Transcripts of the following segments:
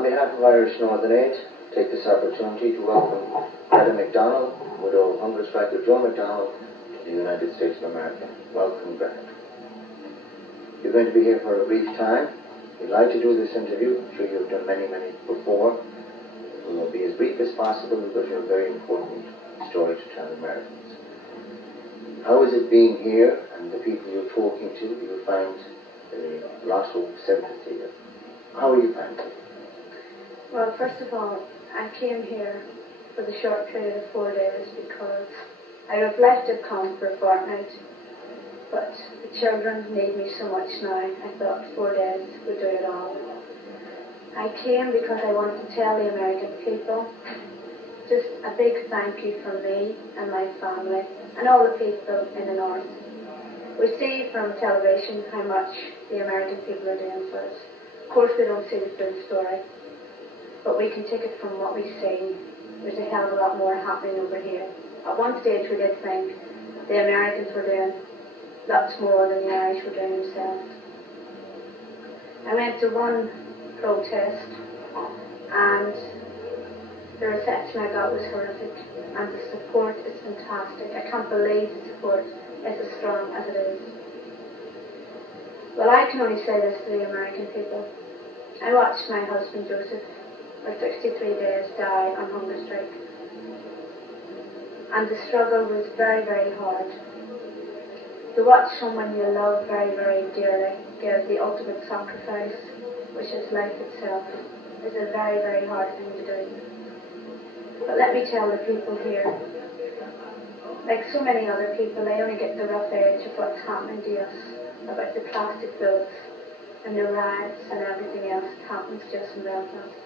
On behalf of Irish Northern Aid, take this opportunity to welcome Goretti McDonnell, widow of hunger striker Joe McDonnell, to the United States of America. Welcome back. You're going to be here for a brief time. We'd like to do this interview. I'm sure you've done many before. It will be as brief as possible because you have a very important story to tell Americans. How is it being here, and the people you're talking to, you find a lot of sympathy? How are you finding it? Well, first of all, I came here for the short period of 4 days because I reflected come for a fortnight, but the children need me so much now. I thought 4 days would do it all. I came because I wanted to tell the American people just a big thank you from me and my family and all the people in the North. We see from television how much the American people are doing for us. Of course, we don't see the full story, but we can take it from what we see. There's a hell of a lot more happening over here. At one stage, we did think the Americans were doing lots more than the Irish were doing themselves. I went to one protest, and the reception I got was horrific, and the support is fantastic. I can't believe the support is as strong as it is. Well, I can only say this to the American people. I watched my husband Joseph for 63 days die on hunger strike, and the struggle was very hard. To watch someone you love very dearly give the ultimate sacrifice, which is life itself, is a very hard thing to do. But let me tell the people here, like so many other people, they only get the rough edge of what's happening to us, about the plastic bullets and the riots and everything else that happens just in Belfast.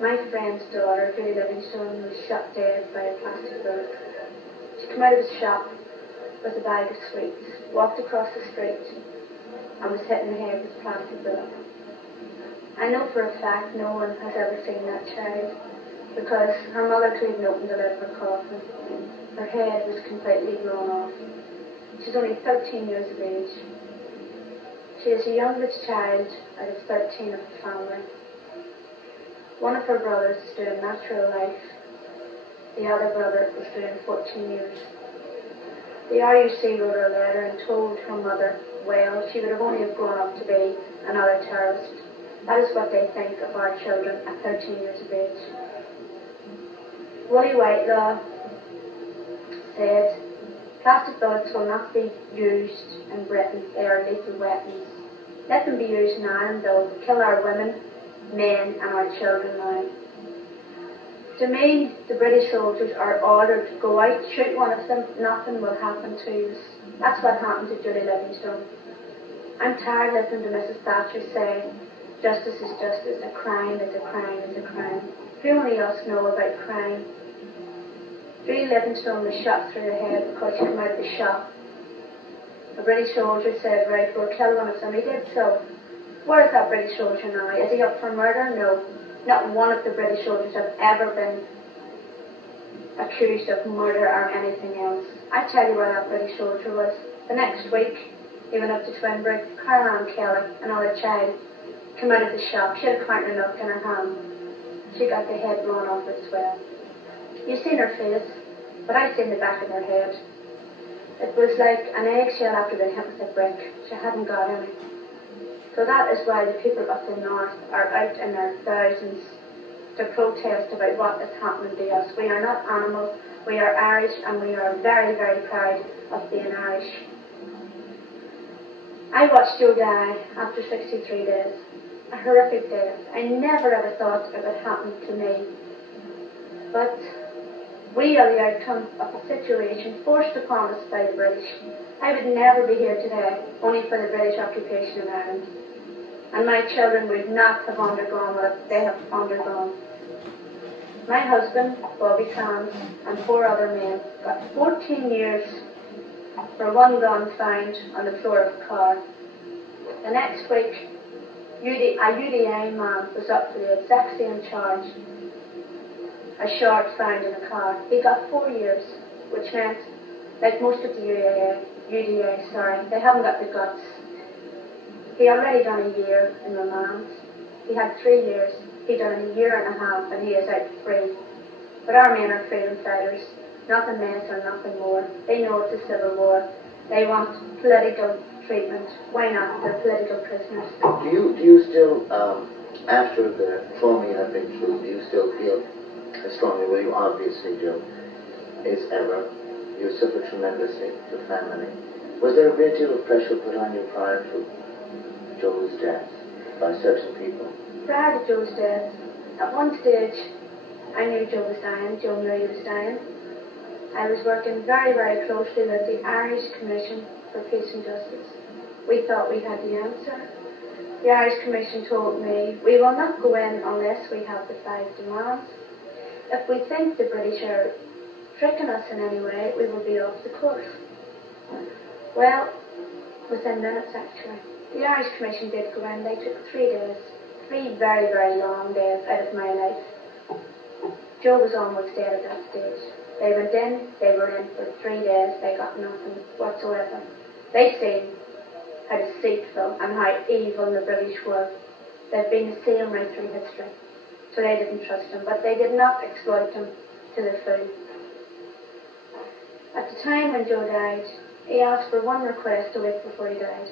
My friend's daughter, Julie Livingstone, was shot dead by a plastic bullet. She came out of the shop with a bag of sweets, walked across the street, and was hit in the head with a plastic bullet. I know for a fact no one has ever seen that child, because her mother couldn't open the lid of her coffin. Her head was completely blown off. She's only 13 years of age. She is the youngest child out of 13 of the family. One of her brothers is doing natural life. The other brother is doing 14 years. The RUC wrote her a letter and told her mother, well, she would have only grown up to be another terrorist. That is what they think of our children at 13 years of age. Willie Whitelaw said, plastic bullets will not be used in Britain. They are lethal weapons. Let them be used now and they'll kill our women, men and our children now. To me, the British soldiers are ordered to go out, shoot one of them, nothing will happen to us. That's what happened to Julie Livingstone. I'm tired listening to Mrs. Thatcher say, justice is justice, a crime is a crime is a crime. Who only else know about crime? Julie Livingstone was shot through the head because she came out of the shop. A British soldier said, right, we'll kill one of them. He did so. Where is that British soldier now? Is he up for murder? No. Not one of the British soldiers have ever been accused of murder or anything else. I tell you where that British soldier was. The next week, he went up to Twinbrook. Caroline Kelly, another child, came out of the shop. She had a carton of milk in her hand. She got the head blown off as well. You've seen her face, but I've seen the back of her head. It was like an eggshell after being hit with a brick. She hadn't got any. So that is why the people of the North are out in their thousands to protest about what is happening to us. We are not animals, we are Irish, and we are very proud of being Irish. I watched Joe die after 63 days. A horrific death. I never ever thought it would happen to me. But we are the outcome of a situation forced upon us by the British. I would never be here today only for the British occupation of Ireland. And my children would not have undergone what they have undergone. My husband, Bobby Sands, and 4 other men got 14 years for one gun found on the floor of a car. The next week, a UDI man was up for the exact same charge. A short found in a car. He got 4 years, which meant, like most of the UDI, they haven't got the guts. He already done a year in remand. He had 3 years. He done a year and a half, and he is out free. But our men are freedom fighters. Nothing less or nothing more. They know it's a civil war. They want political treatment. Why not? They're political prisoners. Do you still, after the trauma you have been through, do you still feel as strongly, well, you obviously do, as ever? You suffered tremendously, the family. Was there a great deal of pressure put on you prior to Joe's death by certain people? Prior to Joe's death, at one stage, I knew Joe was dying. Joe knew he was dying. I was working very, very closely with the Irish Commission for Peace and Justice. We thought we had the answer. The Irish Commission told me, we will not go in unless we have the 5 demands. If we think the British are tricking us in any way, we will be off the course. Well, within minutes actually. The Irish Commission did go in. They took 3 days. 3 very, very long days out of my life. Joe was almost dead at that stage. They went in, they were in for 3 days, they got nothing whatsoever. They seen how deceitful and how evil the British were. They've been the same right through history. So they didn't trust him, but they did not exploit him to the full. At the time when Joe died, he asked for one request a week before he died.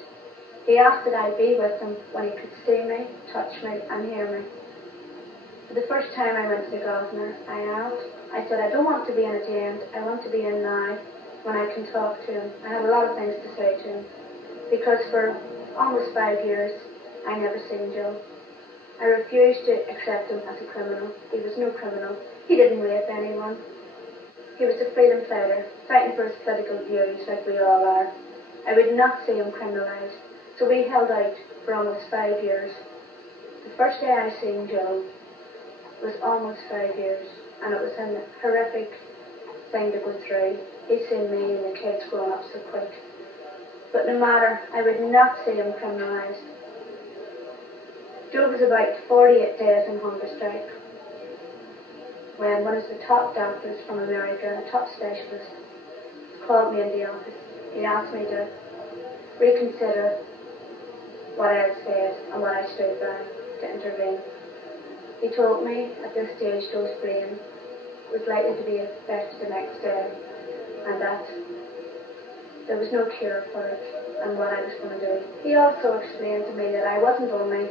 He asked that I be with him when he could see me, touch me, and hear me. For the first time I went to the governor, I said, I don't want to be in at the end, I want to be in now, when I can talk to him. I had a lot of things to say to him, because for almost 5 years, I never seen Joe. I refused to accept him as a criminal. He was no criminal. He didn't rape anyone. He was a freedom fighter, fighting for his political views like we all are. I would not see him criminalised. So we held out for almost 5 years. The first day I seen Joe was almost 5 years, and it was a horrific thing to go through. He'd seen me and the kids growing up so quick. But no matter, I would not see him criminalised. Joe was about 48 days in hunger strike when one of the top doctors from America, a top specialist, called me in the office. He asked me to reconsider what I had said and what I stood by, to intervene. He told me at this stage Joe's brain was likely to be affected the next day, and that there was no cure for it and what I was going to do. He also explained to me that I wasn't only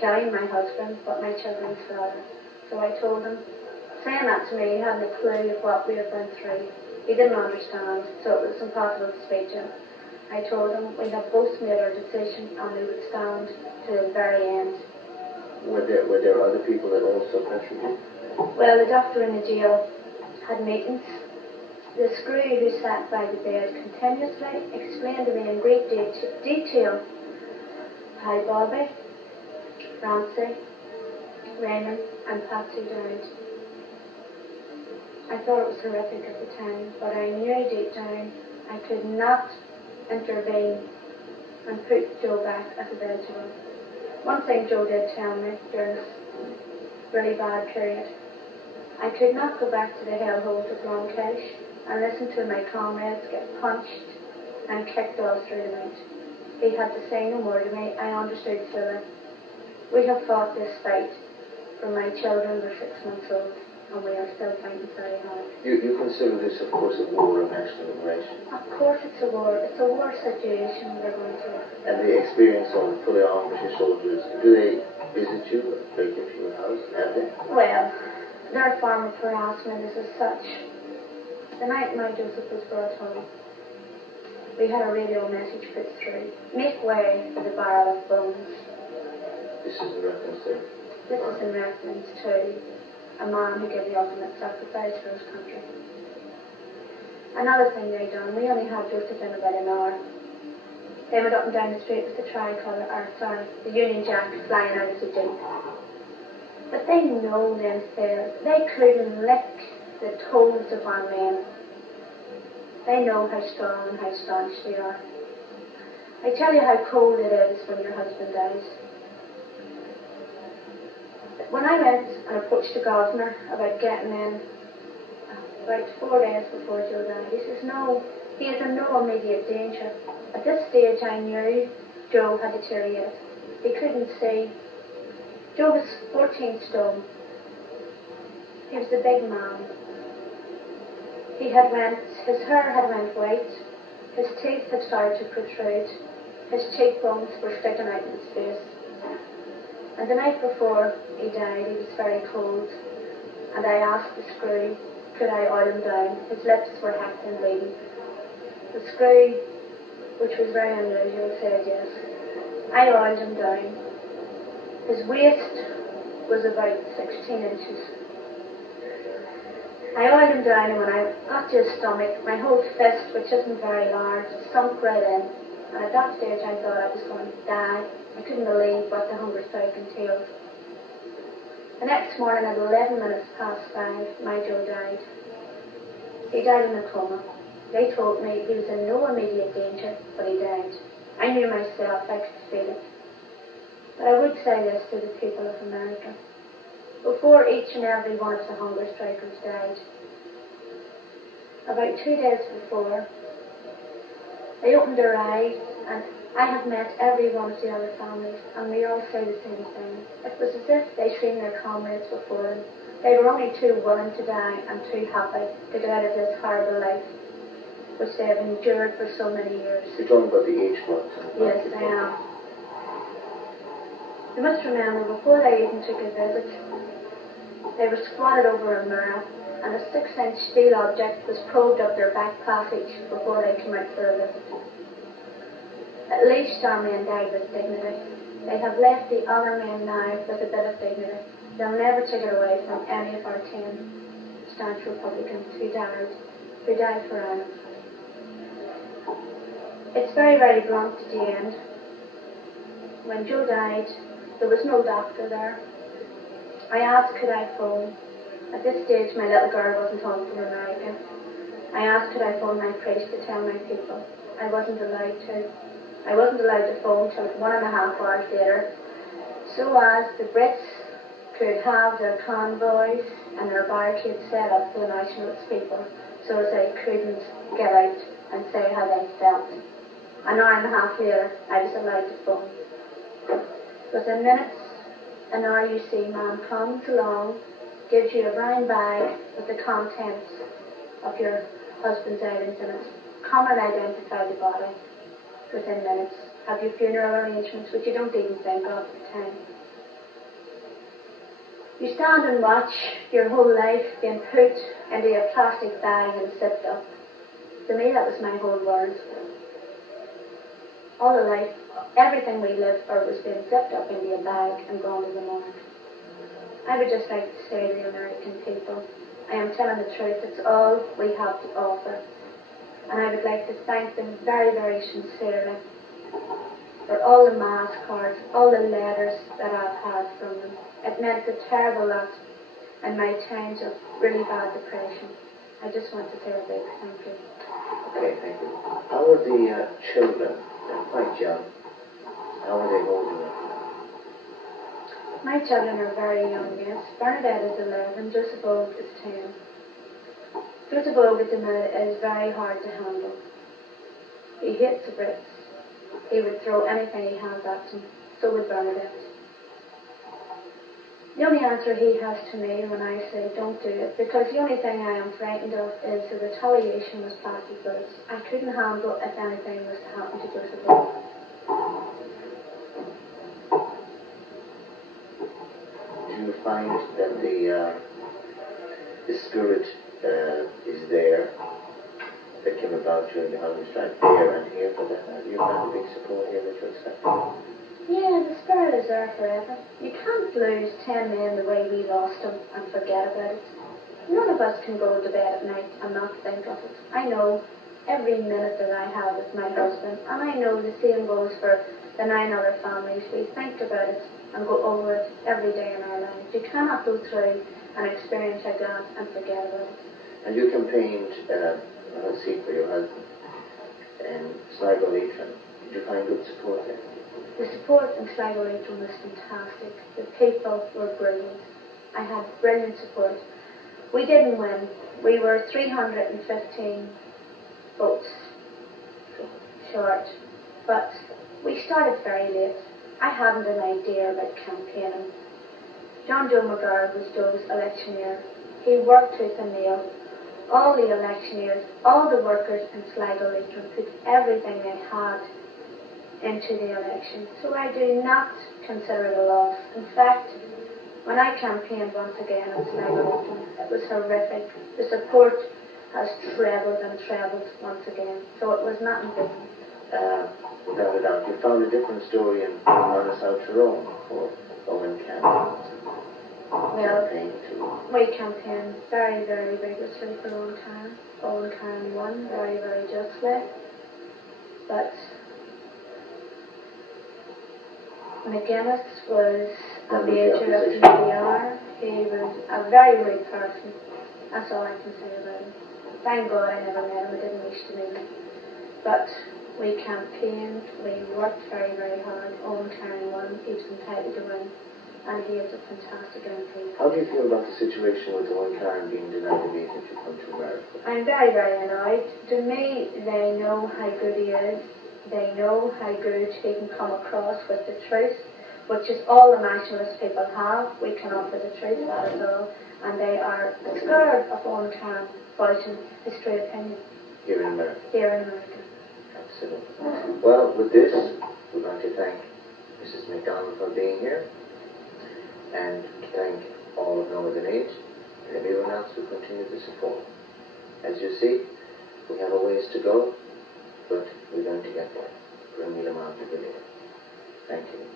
killing my husband, but my children's father. So I told him, saying that to me, he hadn't a clue of what we had been through. He didn't understand, so it was impossible to speak to him. I told him we had both made our decision and we would stand to the very end. Were there other people that also pressured you? Well, the doctor in the jail had meetings. The screw who sat by the bed continuously explained to me in great detail how Bobby, Francie, Raymond and Patsy died. I thought it was horrific at the time, but I knew deep down I could not intervene and put Joe back as a vegetable. One thing Joe did tell me during this really bad period, I could not go back to the hellholes of Long Cash and listen to my comrades get punched and kicked all through the night. He had to say no more to me. I understood fully. We have fought this fight from my children were 6 months old, and we are still fighting very hard. You consider this, of course, a war of national liberation? Of course it's a war. It's a war situation we're going through. And the experience of fully armed British soldiers, do they visit you, break into your house, have they? Well, their form of harassment is as such. The night my Joseph was brought home, we had a radio message put through. Make way for the barrel of bones. This is in reference to? This is in reference to a man who gave the ultimate sacrifice for his country. Another thing they done, we only had Joseph in about an hour. They went up and down the street with the Union Jack flying out of the Jeep. But they know themselves. They couldn't lick the toes of our men. They know how strong and how staunch they are. I tell you how cold it is when your husband dies. When I went and approached the governor about getting in about 4 days before Joe died, he says, no, he is in no immediate danger. At this stage I knew Joe had deteriorated. He couldn't see. Joe was 14 stone. He was a big man. His hair had went white, his teeth had started to protrude, his cheekbones were sticking out of his face. And the night before he died, he was very cold, and I asked the screw, could I oil him down? His lips were hacked and bleeding. The screw, which was very unusual, said yes. I oiled him down. His waist was about 16 inches. I oiled him down, and when I got to his stomach, my whole fist, which isn't very large, sunk right in. And at that stage I thought I was going to die. I couldn't believe what the hunger strike entailed. The next morning at 11 minutes past 5, my Joe died. He died in a coma. They told me he was in no immediate danger, but he died. I knew myself, I could feel it. But I would say this to the people of America. Before each and every one of the hunger strikers died, about 2 days before, they opened their eyes, and I have met every one of the other families, and we all say the same thing. It was as if they'd seen their comrades before them. They were only too willing to die and too happy to get out of this horrible life, which they have endured for so many years. You're talking about the age group? Yes, I am. You must remember, before they even took a visit, they were squatted over a mirror, and a 6-inch steel object was probed up their back passage before they came out for a visit. At least our men died with dignity. They have left the other men now with a bit of dignity. They'll never take it away from any of our 10 staunch Republicans who died for Ireland. It's very, very blunt at the end. When Joe died, there was no doctor there. I asked could I phone. At this stage my little girl wasn't home from America. I asked could I phone my priest to tell my people. I wasn't allowed to. I wasn't allowed to phone till 1.5 hours later, so as the Brits could have their convoys and their barricades set up for the nationalist people, so as they couldn't get out and say how they felt. An hour and a half later, I was allowed to phone. Within minutes, an RUC man comes along, gives you a brown bag with the contents of your husband's items in it. Come and identify the body within minutes. Have your funeral arrangements, which you don't even think of at the time. You stand and watch your whole life being put into a plastic bag and zipped up. To me, that was my whole world. All the life, everything we lived for was being zipped up into a bag and gone to the morgue. I would just like to say to the American people, I am telling the truth, it's all we have to offer. And I would like to thank them very, very sincerely for all the mass cards, all the letters that I've had from them. It meant a terrible lot in my times of really bad depression. I just want to say a big thank you. Okay, thank you. How are the children? They're quite young. How are they holding up? My children are very young, yes. Bernadette is 11, Joseph Og is 10. Joseph Og at the minute is very hard to handle. He hates the Brits. He would throw anything he has at them. So would Bernadette. The only answer he has to me when I say don't do it, because the only thing I am frightened of is the retaliation with plastic bullets. I couldn't handle if anything was to happen to Joseph Og. Do you find that the spirit is there that came about during the hunger strike there and here for that? Do you find a big support here that you're expecting? Yeah, the spirit is there forever. You can't lose 10 men the way we lost them and forget about it. None of us can go to bed at night and not think of it. I know every minute that I have with my husband, and I know the same goes for the 9 other families. We think about it and go over it every day in our lives. You cannot go through an experience like that and forget about it. And you campaigned on a seat for your husband in Sligo Leitrim. Did you find good support there? The support in Sligo Leitrim was fantastic. The people were brilliant. I had brilliant support. We didn't win. We were 315 votes short, but we started very late. I hadn't an idea about campaigning. John Joe McGarr was Joe's electioneer. He worked tooth and nail. All the electioneers, all the workers in Sligo Leitrim put everything they had into the election. So I do not consider it a loss. In fact, when I campaigned once again in Sligo Leitrim, it was horrific. The support has trebled and trebled once again. So it was not good. Without a doubt, you found a different story in South Tyrone for Owen Campbell. Well, we campaigned very, very vigorously for a long time. Owen Cairn won very, very justly. But McGuinness was a major of PDR. He was a very rude person. That's all I can say about him. Thank God I never met him. I didn't wish to meet him. But we campaigned, we worked very, very hard. Owen Cairn won. He was entitled to win. And he is a fantastic MP. How do you feel about the situation with Owen Cairn being denied a visa to come to America? I'm very, very annoyed. To me, they know how good he is. They know how good he can come across with the truth, which is all the nationalist people have. We can offer the truth, that is all. And they are scared of Owen Cairn voicing his true opinion. Here in America? Here in America. Absolutely. Well, with this, we'd like to thank Mrs. McDonnell for being here, and to thank all of Northern Age and everyone else who continued to support. As you see, we have a ways to go, but we're going to get there. Bring me them out to the Thank you.